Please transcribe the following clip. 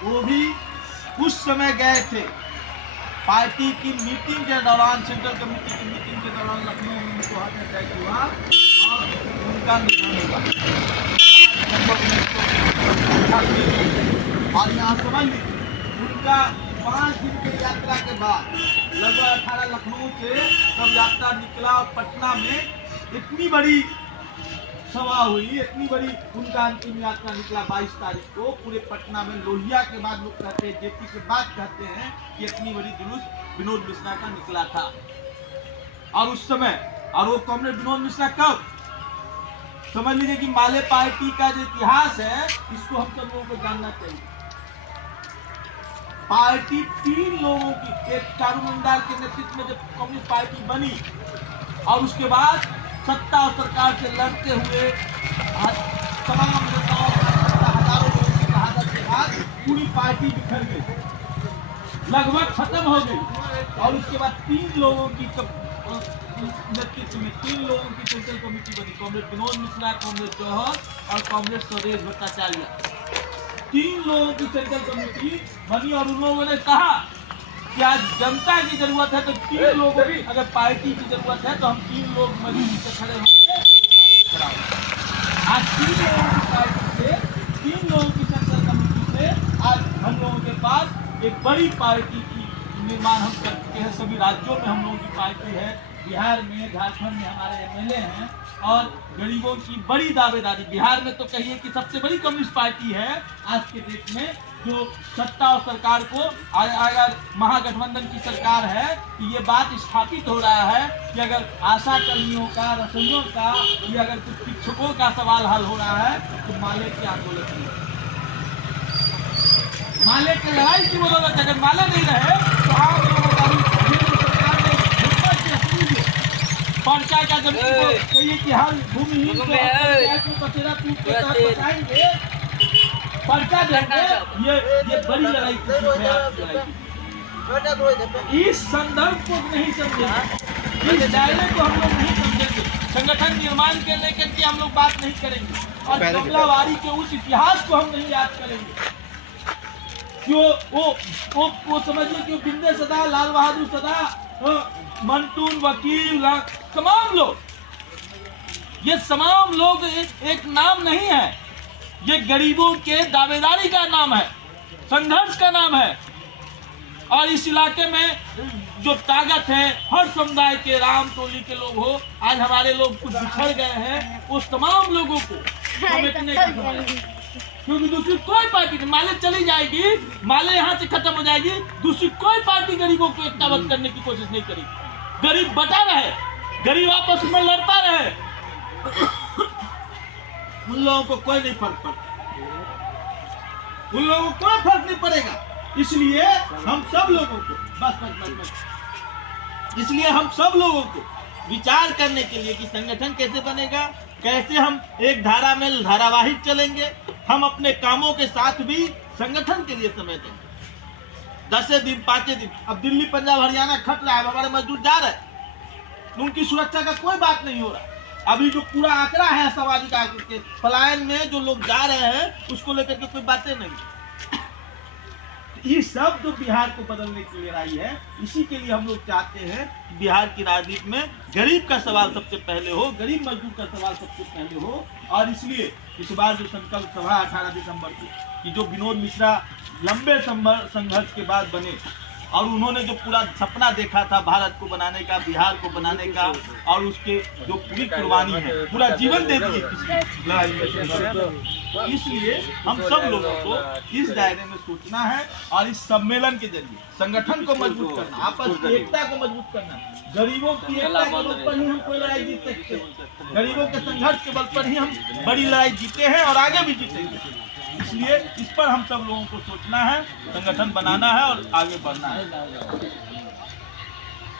वो भी उस समय गए थे पार्टी की मीटिंग के दौरान, सेंट्रल कमेटी की मीटिंग के दौरान लखनऊ में उनको हार्ट अटैक हुआ और उनका निधन हुआ। और यहाँ समझ लीजिए उनका 5 दिन की यात्रा के बाद लगभग 18 लखनऊ से सब यात्रा निकला और पटना में इतनी बड़ी सभा हुई, इतनी बड़ी उनका अंतिम यात्रा निकला 22 तारीख को पूरे पटना में। लोहिया के बाद लोग कहते हैं, जेपी के बाद कहते हैं कि इतनी बड़ी जुलूस विनोद मिश्रा का निकला था। और उस समय और वो कॉमरेड विनोद मिश्रा कब, समझ लीजिए कि माले पार्टी का जो इतिहास है इसको हम सब लोगों को जानना चाहिए। पार्टी 3 लोगों की, एक चारू मंडाल के नेतृत्व में जब कम्युनिस्ट पार्टी बनी और उसके बाद सत्ता और सरकार से लड़ते हुए तमाम नेताओं, हजारों लोगों की शहादत के बाद पूरी पार्टी बिखर गई, लगभग खत्म हो गई। और उसके बाद 3 लोगों की नेतृत्व में 3 लोगों की सेंट्रल कमेटी बनी, कॉमरेड विनोद मिश्रा, कॉमरेड जौहर और कॉमरेड स्वदेश भट्टाचार्य। 3 लोगों की सेंट्रल कमेटी बनी और उन लोगों ने कहा कि आज जनता की जरूरत है तो 3 लोगों की, अगर पार्टी की जरूरत है तो हम 3 लोग मजबूती से खड़े होंगे। आज 3 लोगों की पार्टी से, 3 लोगों की सेंट्रल कमेटी से आज हम लोगों के पास एक बड़ी पार्टी की निर्माण हम कर चुके हैं। सभी राज्यों में हम लोगों की पार्टी है, बिहार में, झारखंड में हमारे एमएलए हैं और गरीबों की बड़ी दावेदारी। बिहार में तो कहिए कि सबसे बड़ी कम्युनिस्ट पार्टी है आज के डेट में, जो सत्ता और सरकार को, अगर महागठबंधन की सरकार है तो ये बात स्थापित हो रहा है कि अगर आशा कर्मियों का, रसोइयों का या अगर कुछ शिक्षकों का सवाल हल हो रहा है तो माले के आंदोलन की, माले की लड़ाई की बदौलत। अगर माले नहीं रहे तो आप लोगों का सरकार ने पर्चा का जब कहिए कि हम भूमिहीन को बसेरा टूट के तहत बचाएंगे, पर्चा देंगे, ये बड़ी लड़ाई की है। इस संदर्भ को नहीं समझेंगे, इस दायरे को हम लोग नहीं समझेंगे, संगठन निर्माण के लेकर के हम लोग बात नहीं करेंगे और कमलावारी के उस इतिहास को हम नहीं याद करेंगे। वो समझिए कि बिंदे सदा, लाल बहादुर सदा, मंटून, वकील, तमाम लोग, ये तमाम लोग एक नाम नहीं है, ये गरीबों के दावेदारी का नाम है, संघर्ष का नाम है। और इस इलाके में जो ताकत है, हर समुदाय के, राम टोली के लोग हो, आज हमारे लोग कुछ बिछड़ गए हैं, उस तमाम लोगों को समेटने का समय है। क्योंकि दूसरी कोई पार्टी नहीं, माले चली जाएगी, माले यहाँ से खत्म हो जाएगी, दूसरी कोई पार्टी गरीबों को एकताबद्ध करने की कोशिश नहीं करेगी। गरीब बटा रहे, गरीब आपस में लड़ता रहे, उन लोगों को कोई नहीं फर्क पड़ता, उन लोगों को कोई फर्क नहीं पड़ेगा। इसलिए हम सब लोगों को इसलिए हम सब लोगों को विचार करने के लिए कि संगठन कैसे बनेगा, कैसे हम एक धारा में धारावाहिक चलेंगे, हम अपने कामों के साथ भी संगठन के लिए समय देंगे। 10 दिन 5 दिन, अब दिल्ली, पंजाब, हरियाणा खट रहा है, हमारे मजदूर जा रहे हैं, उनकी सुरक्षा का कोई बात नहीं हो रहा। अभी जो पूरा आंकड़ा है सामाजिक आंकड़े के पलायन में जो लोग जा रहे हैं उसको लेकर के कोई बातें नहीं। ये सब जो बिहार को बदलने की लड़ाई है, इसी के लिए हम लोग चाहते हैं कि बिहार की राजनीति में गरीब का सवाल सबसे पहले हो, गरीब मजदूर का सवाल सबसे पहले हो। और इसलिए इस बार जो संकल्प सभा 18 दिसंबर को, कि जो विनोद मिश्रा लंबे संघर्ष के बाद बने और उन्होंने जो पूरा सपना देखा था भारत को बनाने का, बिहार को बनाने का, और उसके जो पूरी कुर्बानी है, पूरा जीवन दे दिए किसी लड़ाई में। तो इसलिए हम सब लोगों को इस दायरे में सोचना है और इस सम्मेलन के जरिए संगठन को मजबूत करना, आपस की एकता को मजबूत करना। गरीबों की एकता के बल पर ही हम कोई लड़ाई जीत सकते हैं, गरीबों के संघर्ष के बल पर ही हम बड़ी लड़ाई जीते हैं और आगे भी जीतेंगे। इसलिए इस पर हम सब लोगों को सोचना है, संगठन बनाना है और आगे बढ़ना है।